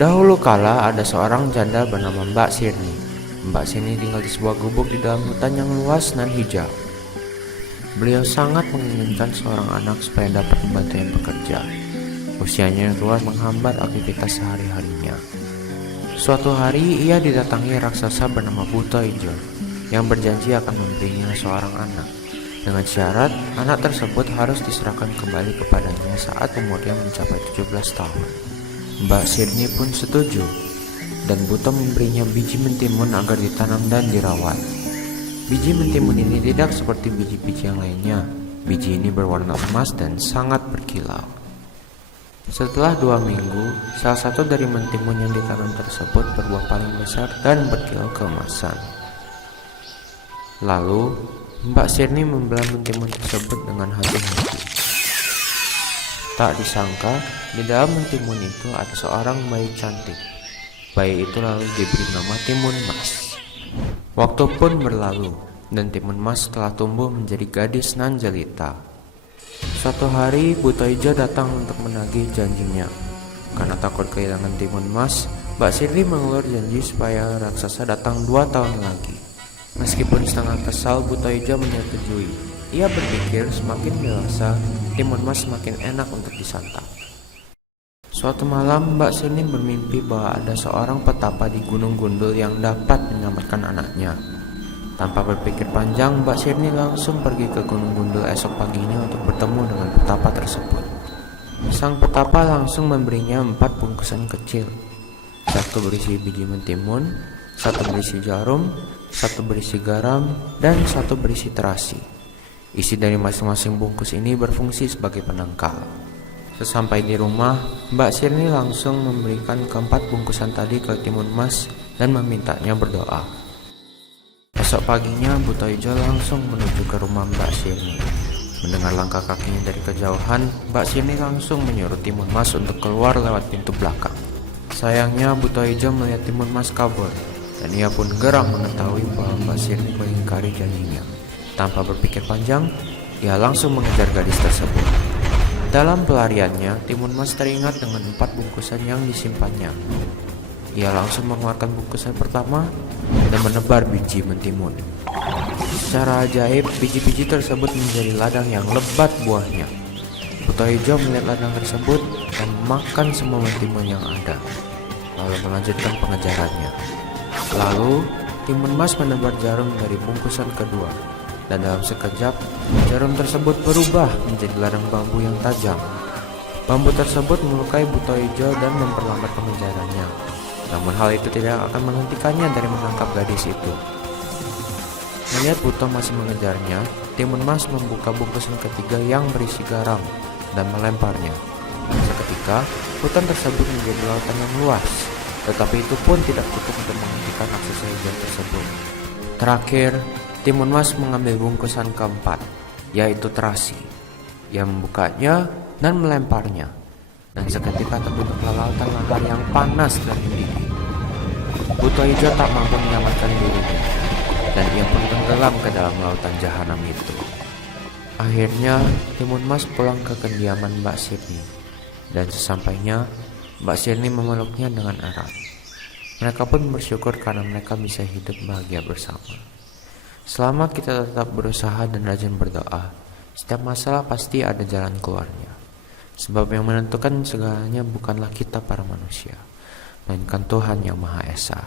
Dahulu kala ada seorang janda bernama Mbak Sirni. Mbak Sirni tinggal di sebuah gubuk di dalam hutan yang luas dan hijau. Beliau sangat menginginkan seorang anak supaya dapat membantunya bekerja. Usianya yang tua menghambat aktivitas sehari-harinya. Suatu hari ia didatangi raksasa bernama Buto Ijo yang berjanji akan memberinya seorang anak, dengan syarat anak tersebut harus diserahkan kembali kepadanya saat umurnya mencapai 17 tahun. Mbak Sirni pun setuju, dan Buto memberinya biji mentimun agar ditanam dan dirawat. Biji mentimun ini tidak seperti biji-biji yang lainnya. Biji ini berwarna emas dan sangat berkilau. Setelah 2 minggu, salah satu dari mentimun yang ditanam tersebut berbuah paling besar dan berkilau keemasan. Lalu, Mbak Sirni membelah mentimun tersebut dengan hati-hati. Tak disangka, di dalam mentimun itu ada seorang bayi cantik. Bayi itu lalu diberi nama Timun Mas. Waktu pun berlalu, dan Timun Mas telah tumbuh menjadi gadis nan jelita. Suatu hari, Buto Ijo datang untuk menagih janjinya. Karena takut kehilangan Timun Mas, Mbak Sirni mengeluarkan janji supaya raksasa datang 2 tahun lagi. Meskipun setengah kesal, Buto Ijo menyetujui. Ia berpikir semakin dewasa, Timun Mas semakin enak untuk disantap. Suatu malam, Mbak Sirni bermimpi bahwa ada seorang petapa di Gunung Gundul yang dapat menyelamatkan anaknya. Tanpa berpikir panjang, Mbak Sirni langsung pergi ke Gunung Gundul esok paginya untuk bertemu dengan petapa tersebut. Sang petapa langsung memberinya 4 bungkusan kecil. 1 berisi biji mentimun, 1 berisi jarum, 1 berisi garam, dan 1 berisi terasi. Isi dari masing-masing bungkus ini berfungsi sebagai penangkal. Sesampai di rumah, Mbak Sirni langsung memberikan ke-4 bungkusan tadi ke Timun Mas dan memintanya berdoa. Esok paginya, Buto Ijo langsung menuju ke rumah Mbak Sirni. Mendengar langkah kakinya dari kejauhan, Mbak Sirni langsung menyuruh Timun Mas untuk keluar lewat pintu belakang. Sayangnya, Buto Ijo melihat Timun Mas kabur, dan ia pun geram mengetahui bahwa Mbak Sirni mengingkari janjinya. Tanpa berpikir panjang, ia langsung mengejar gadis tersebut. Dalam pelariannya, Timun Mas teringat dengan 4 bungkusan yang disimpannya. Ia langsung mengeluarkan bungkusan pertama dan menebar biji mentimun. Secara ajaib, biji-biji tersebut menjadi ladang yang lebat buahnya. Buto Ijo melihat ladang tersebut dan makan semua mentimun yang ada, lalu melanjutkan pengejarannya. Lalu, Timun Mas menebar jarum dari bungkusan kedua. Dan dalam sekejap, jarum tersebut berubah menjadi ladang bambu yang tajam. Bambu tersebut melukai Buto Ijo dan memperlambat pengejarannya. Namun hal itu tidak akan menghentikannya dari menangkap gadis itu. Melihat Buto masih mengejarnya, Timun Mas membuka bungkusan ketiga yang berisi garam dan melemparnya. Seketika, hutan tersebut menjadi lautan yang luas, tetapi itu pun tidak cukup untuk menghentikan raksasa hijau tersebut. Terakhir, Timun Mas mengambil bungkusan ke-4, yaitu terasi. Ia membukanya dan melemparnya, dan seketika terbentuklah lautan lahar yang panas dan mendidih. Buto Ijo tak mampu menyelamatkan dirinya, dan ia pun tenggelam ke dalam lautan jahanam itu. Akhirnya, Timun Mas pulang ke kediaman Mbak Sirni, dan sesampainya, Mbak Sirni memeluknya dengan erat. Mereka pun bersyukur karena mereka bisa hidup bahagia bersama. Selama kita tetap berusaha dan rajin berdoa, setiap masalah pasti ada jalan keluarnya. Sebab yang menentukan segalanya bukanlah kita para manusia, melainkan Tuhan yang Maha Esa.